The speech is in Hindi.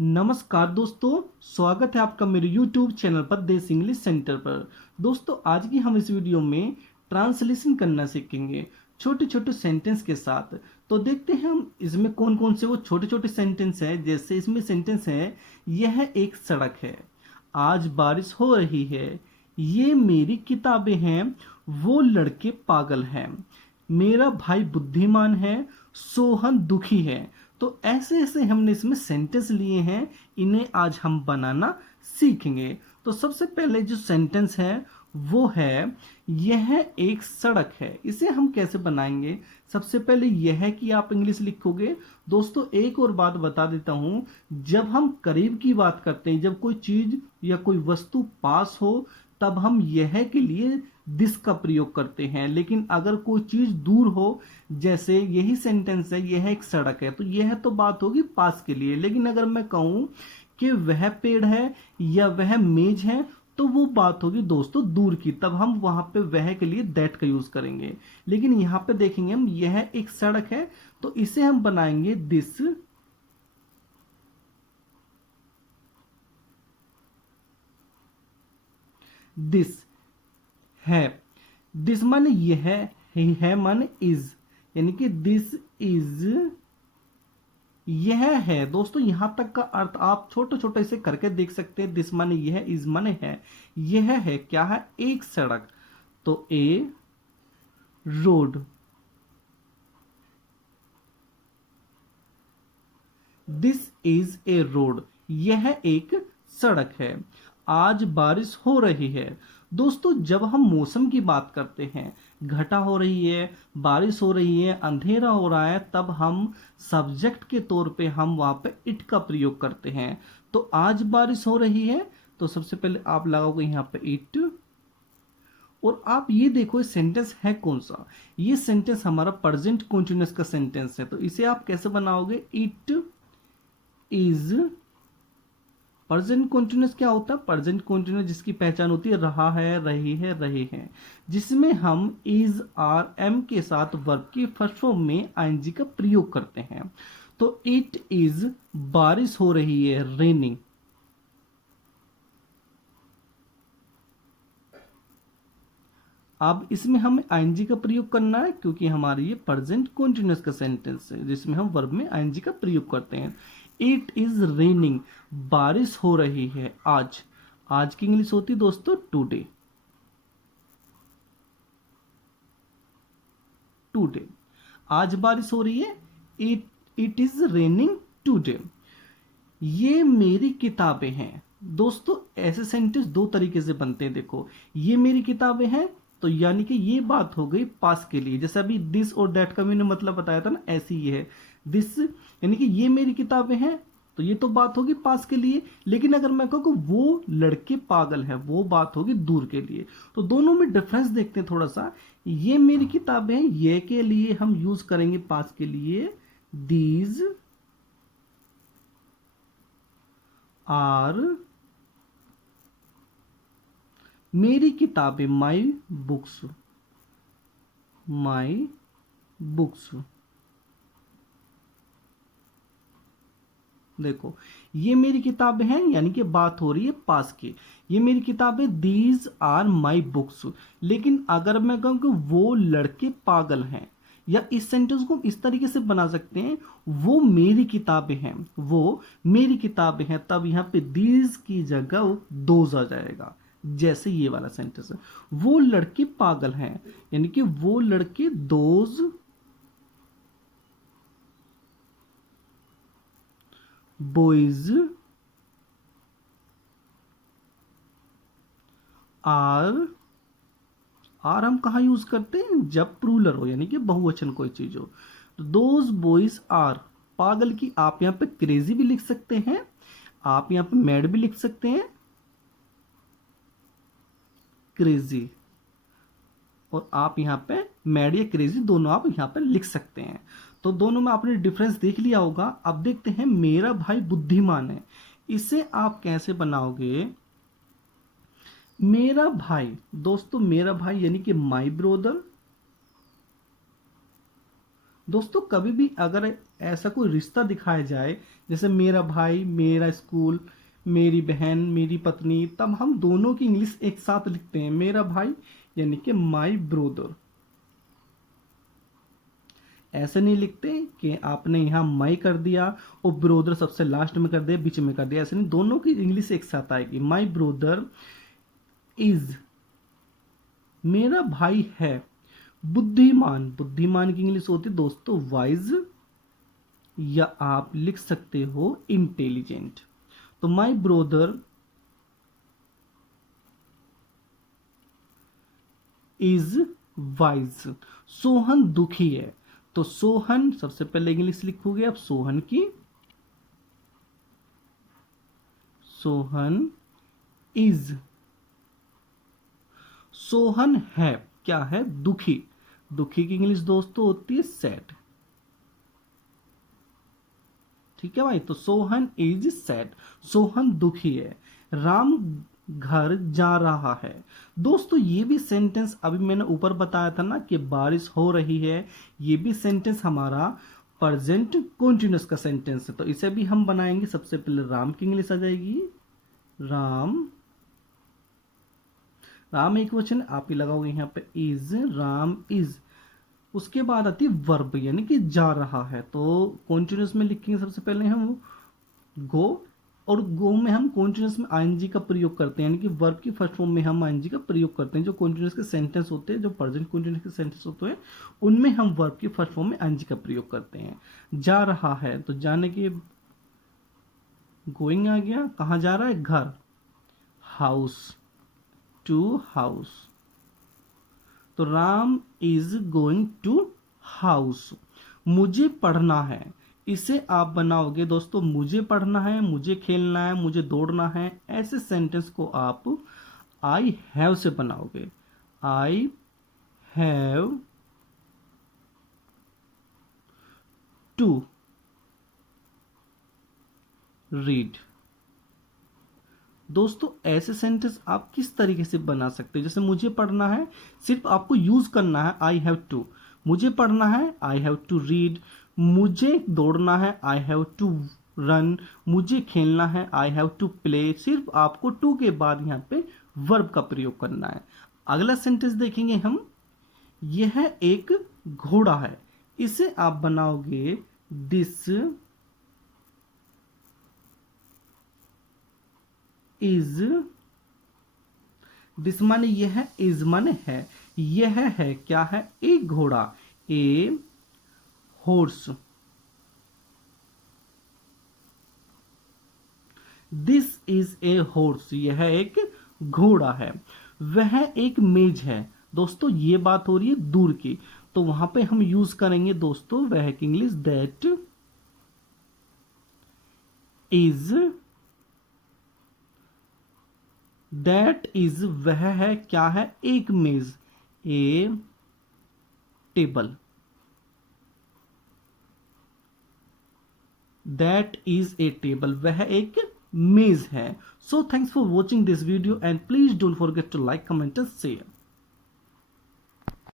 नमस्कार दोस्तों, स्वागत है आपका मेरे YouTube चैनल पर देश इंग्लिश सेंटर पर। दोस्तों, आज की हम इस वीडियो में ट्रांसलेशन करना सीखेंगे छोटे छोटे सेंटेंस के साथ। तो देखते हैं हम इसमें कौन कौन से वो छोटे छोटे सेंटेंस हैं। जैसे इसमें सेंटेंस है, यह एक सड़क है, आज बारिश हो रही है, ये मेरी किताबें हैं, वो लड़के पागल हैं, मेरा भाई बुद्धिमान है, सोहन दुखी है। तो ऐसे ऐसे हमने इसमें सेंटेंस लिए हैं, इन्हें आज हम बनाना सीखेंगे। तो सबसे पहले जो सेंटेंस है वो है, यह एक सड़क है। इसे हम कैसे बनाएंगे? सबसे पहले यह कि आप इंग्लिश लिखोगे। दोस्तों, एक और बात बता देता हूं, जब हम करीब की बात करते हैं, जब कोई चीज या कोई वस्तु पास हो, तब हम यह के लिए दिस का प्रयोग करते हैं। लेकिन अगर कोई चीज दूर हो, जैसे यही सेंटेंस है, यह एक सड़क है, तो यह तो बात होगी पास के लिए। लेकिन अगर मैं कहूं कि वह पेड़ है या वह मेज है, तो वो बात होगी दोस्तों दूर की, तब हम वहां पे वह के लिए दैट का यूज करेंगे। लेकिन यहां पे देखेंगे हम, यह एक सड़क है, तो इसे हम बनाएंगे दिस। दिस है, दिस माने यह है माने इज, यानी कि दिस इज, यह है। दोस्तों, यहां तक का अर्थ आप छोटे छोटे से करके देख सकते हैं। दिस माने यह, इज माने है। यह है क्या है? एक सड़क। तो a road, this is a road, यह एक सड़क है। आज बारिश हो रही है। दोस्तों, जब हम मौसम की बात करते हैं, घटा हो रही है, बारिश हो रही है, अंधेरा हो रहा है, तब हम सब्जेक्ट के तौर पे हम वहां पे इट का प्रयोग करते हैं। तो आज बारिश हो रही है, तो सबसे पहले आप लगाओगे यहां पे इट। और आप ये देखो, ये सेंटेंस है कौन सा? ये सेंटेंस हमारा प्रेजेंट कंटीन्यूअस का सेंटेंस है। तो इसे आप कैसे बनाओगे? It is. प्रेजेंट कंटीन्यूअस क्या होता है? प्रेजेंट कंटीन्यूअस जिसकी पहचान होती है रहा है, रही है, रहे हैं, जिसमें हम इज आर एम के साथ वर्ब की फर्स्ट फॉर्म में आईएनजी का प्रयोग करते हैं। तो इट इज, बारिश हो रही है, रेनिंग। अब इसमें हमें आईएनजी का प्रयोग करना है, क्योंकि हमारे ये प्रेजेंट कंटीन्यूअस का सेंटेंस है जिसमें हम वर्ब में आईएनजी का प्रयोग करते हैं। इट इज रेनिंग, बारिश हो रही है आज। आज की इंग्लिश होती है दोस्तों टुडे। टुडे, आज बारिश हो रही है, it it is raining today. ये मेरी किताबें हैं। दोस्तों, ऐसे सेंटेंस दो तरीके से बनते हैं। देखो, ये मेरी किताबें हैं, तो यानी कि ये बात हो गई पास के लिए। जैसे अभी दिस और दैट का मैंने मतलब बताया था ना, ऐसी ये है दिस, यानी कि ये मेरी किताबें हैं, तो ये तो बात होगी पास के लिए। लेकिन अगर मैं कहूँ कि वो लड़के पागल हैं, वो बात होगी दूर के लिए। तो दोनों में डिफरेंस देखते हैं थोड़ा सा। ये मेरी किताबें हैं, ये के लिए हम यूज करेंगे पास के लिए दीज आर मेरी किताबें, माई बुक्स। माई बुक्स, देखो, ये मेरी किताबें हैं, यानी कि बात हो रही है पास की। ये मेरी किताबें, दीज आर माई बुक्स। लेकिन अगर मैं कहूं कि वो लड़के पागल हैं, या इस सेंटेंस को इस तरीके से बना सकते हैं, वो मेरी किताबें हैं, वो मेरी किताबें हैं, तब यहां पे दीज की जगह दोज आ जाएगा। जैसे ये वाला सेंटेंस है, वो लड़के पागल हैं, यानी कि वो लड़के, दोज बॉयज आर। आर हम कहाँ यूज करते हैं? जब प्लूरल हो, यानी कि बहुवचन कोई चीज हो। तो दोज बॉयज आर, पागल की आप यहाँ पे क्रेजी भी लिख सकते हैं, आप यहाँ पे मैड भी लिख सकते हैं, क्रेजी। और आप यहाँ पे मैड या क्रेजी दोनों आप यहाँ पे लिख सकते हैं। तो दोनों में आपने डिफरेंस देख लिया होगा। अब देखते हैं, मेरा भाई बुद्धिमान है, इसे आप कैसे बनाओगे? मेरा भाई, दोस्तों मेरा भाई यानी कि माई ब्रोदर। दोस्तों, कभी भी अगर ऐसा कोई रिश्ता दिखाया जाए, जैसे मेरा भाई, मेरा स्कूल, मेरी बहन, मेरी पत्नी, तब हम दोनों की इंग्लिश एक साथ लिखते हैं, मेरा भाई यानी कि माई ब्रोदर। ऐसे नहीं लिखते कि आपने यहाँ माई कर दिया और ब्रोदर सबसे लास्ट में कर दिया, बीच में कर दिया, ऐसे नहीं, दोनों की इंग्लिश एक साथ आएगी। माई ब्रोदर इज, मेरा भाई है बुद्धिमान। बुद्धिमान की इंग्लिश होती है दोस्तों वाइज, या आप लिख सकते हो इंटेलिजेंट। तो माई ब्रोदर इज वाइज। सोहन दुखी है, तो सोहन सबसे पहले इंग्लिश लिखोगे आप सोहन की, सोहन इज। सोहन है, क्या है, दुखी। दुखी की इंग्लिश दोस्तों होती है सैड। ठीक है भाई, तो सोहन इज सैड, सोहन दुखी है। राम घर जा रहा है। दोस्तों ये भी सेंटेंस अभी मैंने ऊपर बताया था ना कि बारिश हो रही है, ये भी सेंटेंस हमारा प्रेजेंट कॉन्टिन्यूस का सेंटेंस है। तो इसे भी हम बनाएंगे। सबसे पहले राम की इंग्लिश आ जाएगी राम, राम एक वचन, आप ही लगाओगे यहाँ पे इज, राम इज। उसके बाद आती है वर्ब यानी कि जा रहा है, तो कॉन्टिन्यूस में लिखेंगे सबसे पहले हम गो, और गो में हम कॉन्टिन्यूस में आईएनजी का प्रयोग करते हैं, यानी कि वर्ब की फर्स्ट फॉर्म में हम आईएनजी का प्रयोग करते हैं। जो कॉन्टिन्यूस के सेंटेंस होते हैं, जो प्रेजेंट कॉन्टिन्यूस के सेंटेंस होते हैं, उनमें हम वर्ब की फर्स्ट फॉर्म में आईएनजी का प्रयोग करते हैं। जा रहा है, तो जाने के गोइंग आ गया, कहाँ जा रहा है, घर, हाउस, टू हाउस। तो Ram is going to house. मुझे पढ़ना है, इसे आप बनाओगे दोस्तों मुझे पढ़ना है, मुझे खेलना है, मुझे दौड़ना है। ऐसे सेंटेंस को आप आई हैव से बनाओगे। I have to read. दोस्तों ऐसे सेंटेंस आप किस तरीके से बना सकते हैं, जैसे मुझे पढ़ना है, सिर्फ आपको यूज करना है आई हैव टू। मुझे पढ़ना है आई हैव टू रीड। मुझे दौड़ना है आई हैव टू रन। मुझे खेलना है आई हैव टू प्ले। सिर्फ आपको टू के बाद यहाँ पे वर्ब का प्रयोग करना है। अगला सेंटेंस देखेंगे हम, यह एक घोड़ा है, इसे आप बनाओगे दिस इज। दिस माने यह, इज माने है, यह है क्या है, एक घोड़ा, a horse. This is a horse, यह एक घोड़ा है। वह एक मेज है। दोस्तों ये बात हो रही है दूर की, तो वहां पे हम यूज करेंगे दोस्तों वह की English that is. That is वह है क्या है, एक मेज, a table. That is a table, वह एक मेज है। So thanks for watching this video and please don't forget to like, comment and share.